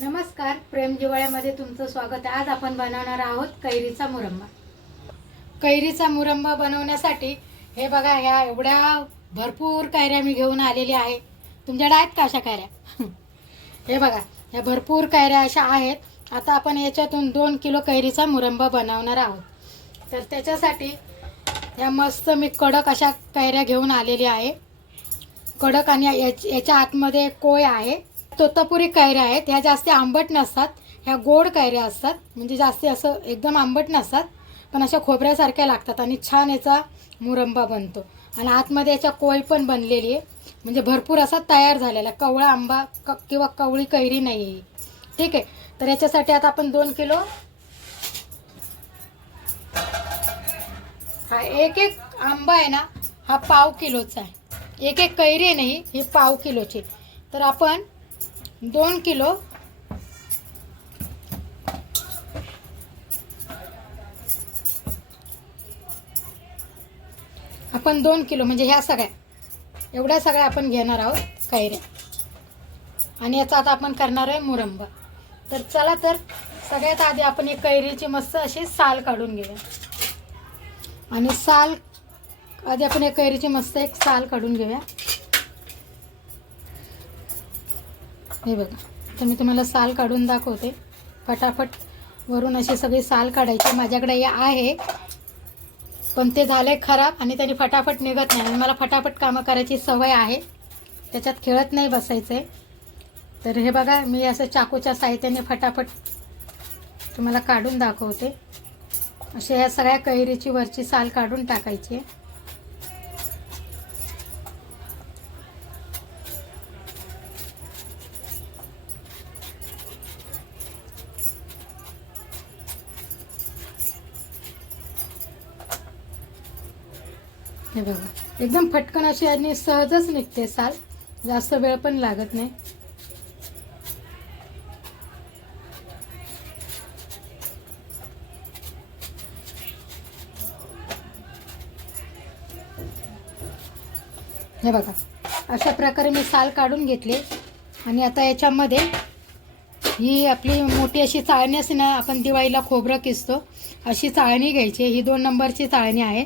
नमस्कार प्रेम जिवाळ्यामध्ये तुमचं स्वागत आहे. आज आपण बनवणार आहोत कैरीचा मुरंबा कैरीचा मुरंबा बनवण्यासाठी हे बघा ह्या एवढ्या भरपूर कैऱ्या मी घेऊन आलेल्या आहे. तुमच्याकडे आहेत का अशा कैऱ्या? हे बघा ह्या भरपूर कैऱ्या अशा आहेत. आता आपण याच्यातून दोन किलो कैरीचा मुरंबा बनवणार आहोत. तर त्याच्यासाठी ह्या मस्त मी कडक अशा कैऱ्या घेऊन आलेली आहे. कडक आणि याच्या आतमध्ये कोय आहे. तोतापुरी कैऱ्या आहेत. ह्या जास्त आंबट नसतात. ह्या गोड कैऱ्या असतात. म्हणजे जास्त असं एकदम आंबट नसतात. पण अशा खोबऱ्यासारख्या लागतात आणि छान याचा मुरंबा बनतो. आणि आतमध्ये याच्या कोय पण बनलेली आहे. म्हणजे भरपूर असा तयार झालेला कवळा आंबा क किंवा कवळी कैरी नाही आहे. ठीक आहे. तर याच्यासाठी आता आपण दोन किलो हा एक एक आंबा आहे ना हा पाव किलोचा आहे. एक एक कैरी नाही ही पाव किलोची. तर आपण दोन किलो. आपण दोन किलो म्हणजे ह्या सगळ्या. एवढ्या सगळ्या आपण घेणार आहोत कैऱ्या. आणि याचा आता आपण करणार आहे मुरंबा. तर चला तर सगळ्यात आधी आपण एक कैरीची मस्त अशी साल काढून घेऊया. आणि साल आधी आपण एक कैरीची मस्त एक साल काढून घेऊया. हे बघा. तर मी तुम्हाला साल काढून दाखवते. फटाफट वरून अशी सगळी साल काढायची. माझ्याकडे हे आहे पण ते झाले खराब आणि त्यांनी फटाफट निघत नाही. आणि मला फटाफट कामं करायची सवय आहे. त्याच्यात खेळत नाही बसायचं आहे तर हे बघा मी असं चाकूच्या साहित्याने फटाफट तुम्हाला काढून दाखवते. अशा ह्या सगळ्या कैरीची वरची साल काढून टाकायची आहे. हे बघा. एकदम फटकन अशी आणि सहजच निघते साल. जास्त वेळ पण लागत नाही. हे बघा. अशा प्रकारे मी साल काढून घेतले. आणि आता याच्यामध्ये ही आपली मोठी अशी चाळणी असे ना आपण दिवाळीला खोबरं किसतो. अशी चाळणी घ्यायची. ही दोन नंबरची चाळणी आहे.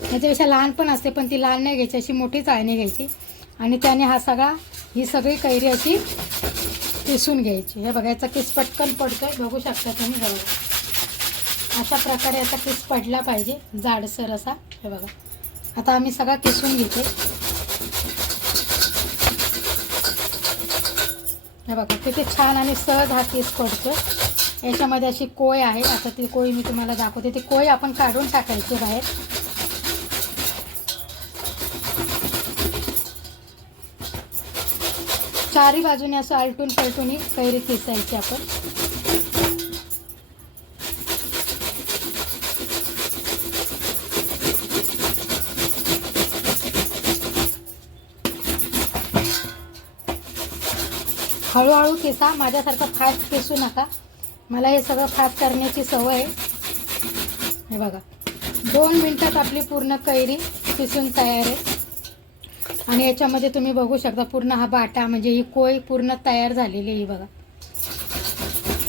त्याच्यापेक्षा लहान पण असते पण ती लहान नाही घ्यायची अशी मोठी चाळणी घ्यायची. आणि त्याने हा सगळा ही सगळी कैरी अशी किसून घ्यायची. हे बघा याचा किस पटकन पडतोय बघू शकता तुम्ही बघा अशा प्रकारे याचा किस पडला पाहिजे जाडसर असा. हे बघा आता आम्ही सगळा किसून घेते. हे बघा किती छान आणि सहज हा केस पडतो याच्यामध्ये अशी कोय आहे आता ती कोय मी तुम्हाला दाखवते. ती कोय आपण काढून टाकायची बाहेर. चारी बाजूने असं आलटून पलटून ही कैरी किसायची आपण. हळूहळू केसा माझ्यासारखं फास्ट किसू नका. मला हे सगळं फास्ट करण्याची सवय आहे. हे बघा दोन मिनटात आपली पूर्ण कैरी किसून तयार आहे. आणि याच्यामध्ये तुम्ही बघू शकता पूर्ण हा बाटा म्हणजे ही कोय पूर्ण तयार झालेली आहे ही बघा.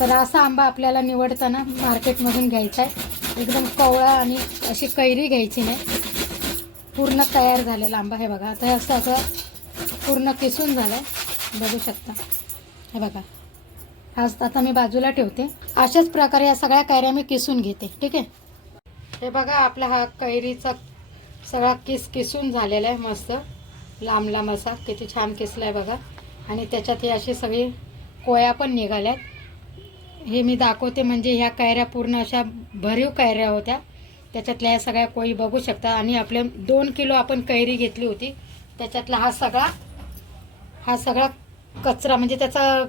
तर असा आंबा आपल्याला निवडताना मार्केटमधून घ्यायचा आहे. एकदम कवळा आणि अशी कैरी घ्यायची नाही. पूर्ण तयार झालेला आंबा हे बघा. आता हे सगळं पूर्ण किसून झालं आहे बघू शकता. हे बघा. आज आता मी बाजूला ठेवते. अशाच प्रकारे या सगळ्या कैऱ्या मी किसून घेते. ठीक आहे? हे बघा आपला हा कैरीचा सगळा किस किसून झालेला आहे मस्त. लांब लांब असा किती छान किसला आहे बघा. आणि त्याच्यात हे अशी सगळी कोया पण निघाल्यात. हे मी दाखवते म्हणजे ह्या कैऱ्या पूर्ण अशा भरीव कैऱ्या होत्या. त्याच्यातल्या ह्या सगळ्या कोळी बघू शकता. आणि आपल्या दोन किलो आपण कैरी घेतली होती. त्याच्यातला हा सगळा हा सगळा कचरा म्हणजे त्याचा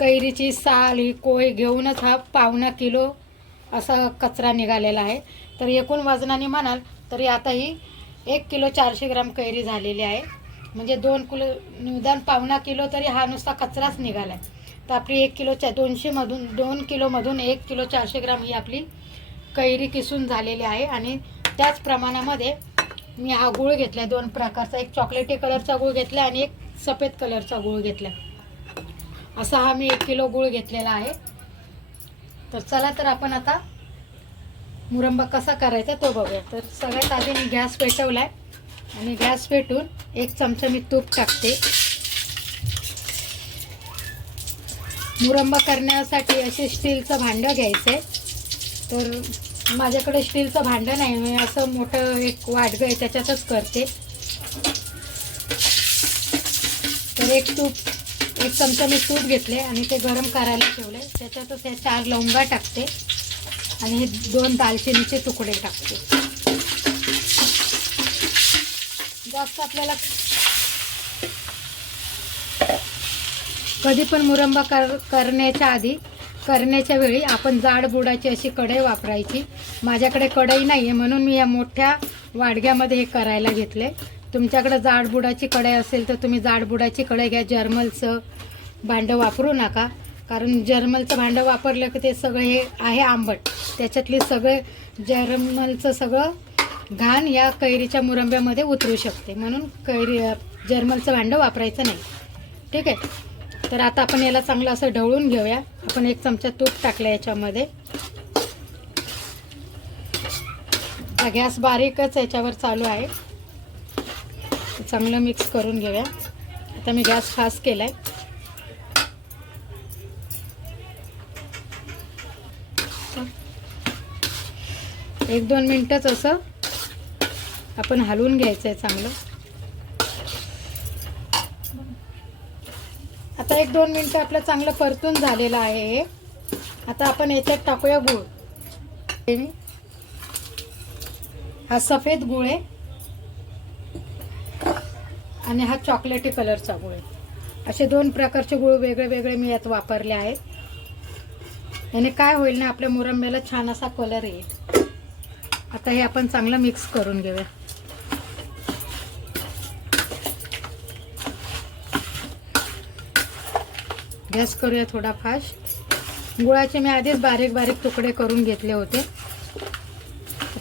कैरीची साल ही कोय घेऊनच हा पावणा किलो असा कचरा निघालेला आहे. तर एकूण वजनाने म्हणाल तरी आता ही एक किलो चारशे ग्राम कैरी झालेली आहे. म्हणजे दोन किलो निदान पावणा किलो तरी हा नुसता कचराच निघाला आहे तर आपली एक किलोच्या दोनशेमधून दोन किलोमधून एक किलो चारशे ग्राम ही आपली कैरी किसून झालेली आहे. आणि त्याच प्रमाणामध्ये मी हा गूळ घेतला दोन प्रकारचा. एक चॉकलेटी कलरचा गूळ घेतला आणि एक सफेद कलरचा गूळ घेतला असा हा मी एक किलो गुळ घेतलेला आहे. तर चला तर आपण आता मुरंबा कसा करायचा तो बघूया. तर सगळ्यात आधी मी गॅस पेटवला आहे आणि गॅस पेटून एक चमचा मी तूप टाकते. मुरंबा करण्यासाठी असे स्टीलचं भांडं घ्यायचं आहे तर माझ्याकडे स्टीलचं भांडं नाही मी असं मोठं एक वाडगं आहे त्याच्यातच करते. तर एक तूप एक चमचा मी तूप घेतले आणि ते गरम करायला ठेवले. त्याच्यातच हे चार लवंगा टाकते आणि हे दोन दालचिनीचे तुकडे टाकते. जास्त आपल्याला कधी पण मुरंबा कर करण्याच्या आधी करण्याच्या वेळी आपण जाड बुडाची अशी कढई वापरायची. माझ्याकडे कढई नाही आहे म्हणून मी या मोठ्या वाडग्यामध्ये हे करायला घेतले. तुमच्याकडे जाड बुडाची कढई असेल तर तुम्ही जाड बुडाची कढई घ्या. जर्मलचं भांडं वापरू नका. कारण जर्मलचं भांडं वापरलं की ते सगळं हे आहे आंबट. त्याच्यातले सगळे जर्मलचं सगळं घाण या कैरीच्या मुरंब्यामध्ये उतरू शकते. म्हणून कैरी जर्मलचं भांडं वापरायचं नाही. ठीक आहे? तर आता आपण याला चांगलं असं ढवळून घेऊया. आपण एक चमचा तूप टाकलं याच्यामध्ये. हा गॅस बारीकच याच्यावर चालू आहे. चांगलं मिक्स करून घेऊया. आता मी गॅस फास्ट आहे एक दोन मिनटंच असं आपण हलवून घ्यायचं आहे चांगलं. आता एक दोन मिनटं आपलं चांगलं परतून झालेलं आहे हे. आता आपण याच्यात टाकूया गूळ. हा सफेद गुळ आहे. आणि हा चॉकलेटी कलरचा गुळ आहे. असे दोन प्रकारचे गुळ वेगळे वेगळे मी यात वापरले आहेत. याने काय होईल ना आपल्या मुरंब्याला छान असा कलर येईल. आता हे आपण चांगलं मिक्स करून घेऊया. गॅस करूया थोडा फास्ट. गुळाचे मी आधीच बारीक बारीक तुकडे करून घेतले होते.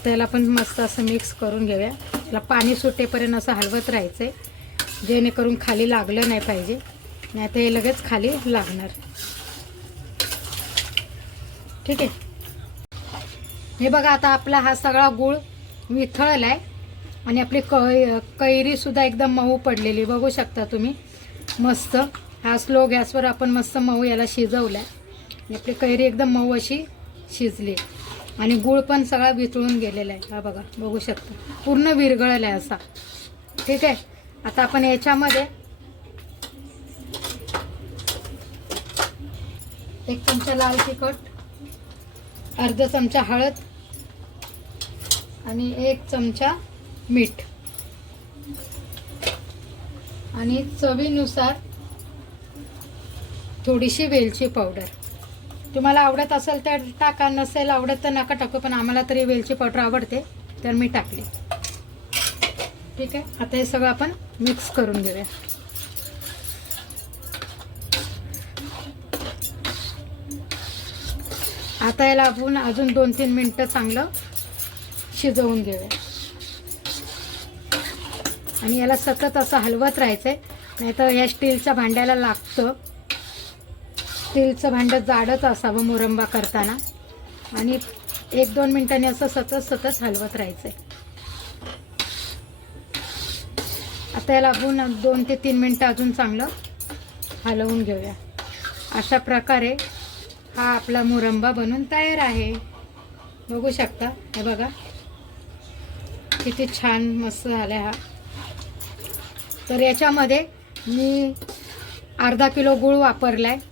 त्याला पण मस्त असं मिक्स करून घेऊया. त्याला पाणी सुटेपर्यंत असं हलवत राहायचं आहे जेणेकरून खाली लागलं नाही पाहिजे. नाही आता हे लगेच खाली लागणार. ठीक आहे? हे बघा आता आपला हा सगळा गूळ विथळला आहे आणि आपली कै कैरीसुद्धा एकदम मऊ पडलेली. बघू शकता तुम्ही. मस्त. हा स्लो गॅसवर आपण मस्त मऊ याला शिजवला आहे आणि आपली कैरी एकदम मऊ अशी शिजली. आणि गूळ पण सगळा वितळून गेलेला आहे. हा बघा बघू शकता. पूर्ण विरघळला आहे असा. ठीक आहे? आता आपण याच्यामध्ये एक चमचा लाल तिखट अर्धा चमचा हळद आणि एक चमचा मीठ. आणि चवीनुसार थोडीशी वेलची पावडर तुम्हाला आवडत असेल तर टाका नसेल आवडत तर नका टाकू पण आम्हाला तरी वेलची पावडर आवडते तर मी टाकली. ठीक आहे? आता हे सगळं आपण मिक्स करून घेऊया. आता याला आपण अजून दोन तीन मिनटं चांगलं शिजवून घेऊया. आणि याला सतत असं हलवत राहायचं आहे नाहीतर या स्टीलच्या भांड्याला लागतं. स्टीलचं भांडं जाडच असावं मुरंबा करताना. आणि एक दोन मिनिटांनी असं सतत सतत हलवत राहायचंय. आता याला आपण दोन ते तीन मिनटं अजून चांगलं हलवून घेऊया. अशा प्रकारे हा आपला मुरंबा बनून तयार आहे. बघू शकता हे बघा. किती छान मस्त झाला हा. तर याच्यामध्ये मी अर्धा किलो गूळ आहे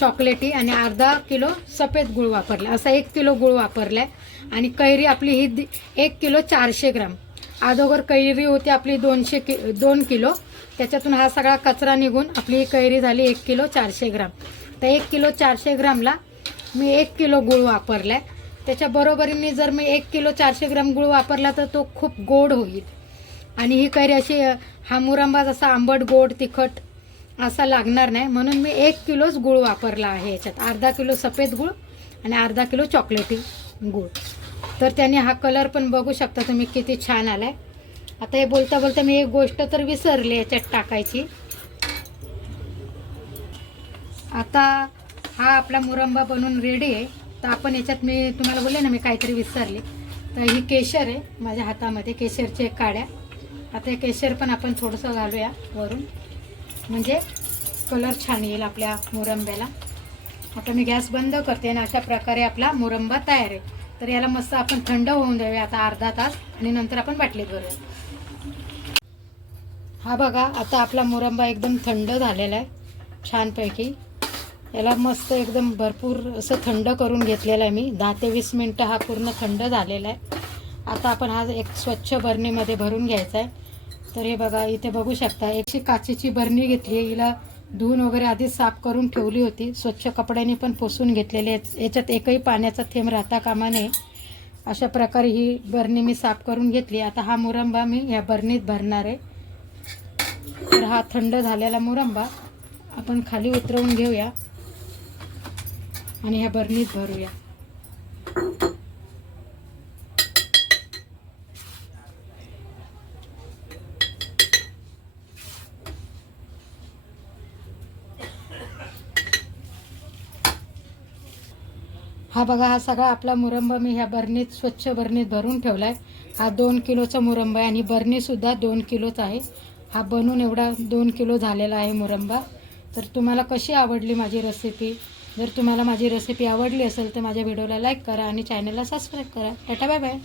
चॉकलेटी आणि अर्धा किलो सफेद गूळ वापरला. असा एक किलो गूळ वापरलाय. आणि कैरी आपली ही दि- एक किलो चारशे ग्राम. अगोदर कैरी होती आपली दोनशे कि दोन किलो. त्याच्यातून हा सगळा कचरा निघून आपली ही कैरी झाली एक किलो चारशे ग्राम. तर एक किलो चारशे ग्रामला मी एक किलो गूळ वापरलाय. त्याच्या बरोबरीने जर मी एक किलो चारशे ग्राम गुळ वापरला तर तो खूप गोड होईल. आणि ही कैरी अशी हा मुरंबा जसा आंबट गोड तिखट असा लागणार नाही. म्हणून मी एक किलोच गूळ वापरला आहे याच्यात. अर्धा किलो सफेद गूळ आणि अर्धा किलो चॉकलेटी गूळ. तर त्याने हा कलर पण बघू शकता तुम्ही किती छान आला आहे आता हे बोलता बोलता मी एक गोष्ट तर विसरले याच्यात टाकायची. आता हा आपला मुरंबा बनून रेडी आहे. तर आपण याच्यात मी तुम्हाला बोलले ना मी काहीतरी विसरली. तर ही केशर आहे माझ्या हातामध्ये केशरचे एक काड्या. आता हे केशर पण आपण थोडंसं घालूया वरून. म्हणजे कलर छान येईल आपल्या मुरंब्याला. आता मी गॅस बंद करते आणि अशा प्रकारे आपला मुरंबा तयार आहे. तर याला मस्त आपण थंड होऊन द्यावे आता अर्धा तास आणि नंतर आपण बाटलीत भरूया. हा बघा आता आपला मुरंबा एकदम थंड झालेला आहे छानपैकी. याला मस्त एकदम भरपूर असं थंड करून घेतलेला आहे मी. दहा ते वीस मिनटं हा पूर्ण थंड झालेला आहे. आता आपण हा एक स्वच्छ बरणीमध्ये भरून घ्यायचा आहे. तर हे बघा इथे बघू शकता एकशे काचेची बरणी घेतली आहे. हिला धुवून वगैरे आधी साफ करून ठेवली होती. स्वच्छ कपड्याने पण पुसून घेतलेली आहे याच्यात एकही पाण्याचा थेंब राहता कामा नये. अशा प्रकारे ही बरणी मी साफ करून घेतली. आता हा मुरंबा मी ह्या बरणीत भरणार आहे. तर हा थंड झालेला मुरंबा आपण खाली उतरवून घेऊया आणि ह्या बरणीत भरूया. हा बघा हा सगळा आपला मुरंबा मी ह्या बरणीत स्वच्छ बरणीत भरून ठेवला आहे हा दोन किलोचा मुरंबा आहे आणि बरणीसुद्धा दोन किलोच आहे. हा बनून एवढा दोन किलो झालेला आहे मुरंबा. तर तुम्हाला कशी आवडली माझी रेसिपी जर तुम्हाला माझी रेसिपी आवडली असेल तर माझ्या व्हिडिओला लाईक करा आणि चॅनलला सबस्क्राईब करा. Tata bye bye